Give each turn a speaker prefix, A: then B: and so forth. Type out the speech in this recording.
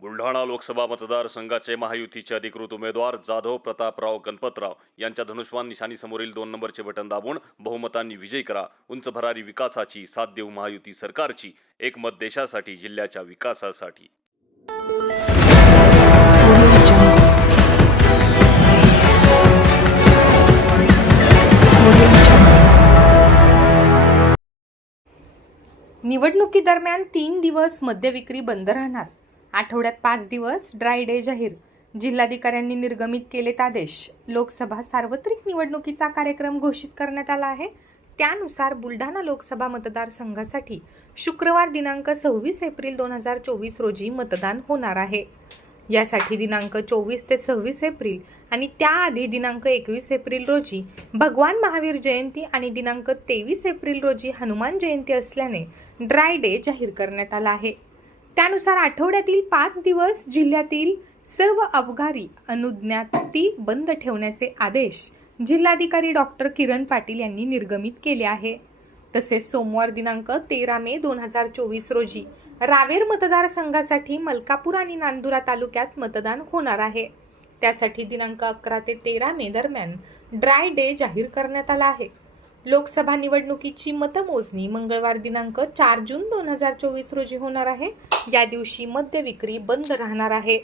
A: बुलढाणा लोकसभा मतदारसंघाचे महायुतीचे अधिकृत उमेदवार जाधव प्रतापराव गणपतराव यांच्या धनुष्मान निशाणीसमोरील दोन नंबरचे बटन दाबून बहुमतांनी विजय करा. उंच भरारी विकासाची साथ देऊ महायुती सरकारची एक मत देशासाठी जिल्ह्याच्या विकासासाठी.
B: निवडणुकीदरम्यान तीन दिवस मद्यविक्री बंद राहणार. आठवड्यात पाच दिवस ड्राय डे जाहीर. जिल्हाधिकाऱ्यांनी निर्गमित केलेत आदेश. लोकसभा सार्वत्रिक निवडणुकीचा कार्यक्रम घोषित करण्यात आला आहे. त्यानुसार बुलढाणा लोकसभा मतदारसंघासाठी शुक्रवार दिनांक सव्वीस एप्रिल दोन हजार चोवीस रोजी मतदान होणार आहे. यासाठी दिनांक चोवीस ते सव्वीस एप्रिल आणि त्याआधी दिनांक एकवीस एप्रिल रोजी भगवान महावीर जयंती आणि दिनांक तेवीस एप्रिल रोजी हनुमान जयंती असल्याने ड्राय डे जाहीर करण्यात आला आहे. त्यानुसार आठवड्यातील पाच दिवस जिल्ह्यातील सर्व अबकारी अनुज्ञाती बंद ठेवण्याचे आदेश जिल्हाधिकारी डॉक्टर किरण पाटील यांनी निर्गमित केले आहे. तसेच सोमवार दिनांक तेरा मे दोन हजार चोवीस रोजी रावेर मतदारसंघासाठी मलकापूर आणि नांदुरा तालुक्यात मतदान होणार आहे. त्यासाठी दिनांक अकरा ते तेरा मे दरम्यान ड्राय डे जाहीर करण्यात आला आहे. लोकसभा निवडणुकीची मतमोजणी मंगळवार दिनांक चार जून दोन हजार चोवीस रोजी होणार आहे. या दिवशी मद्य विक्री बंद राहणार आहे.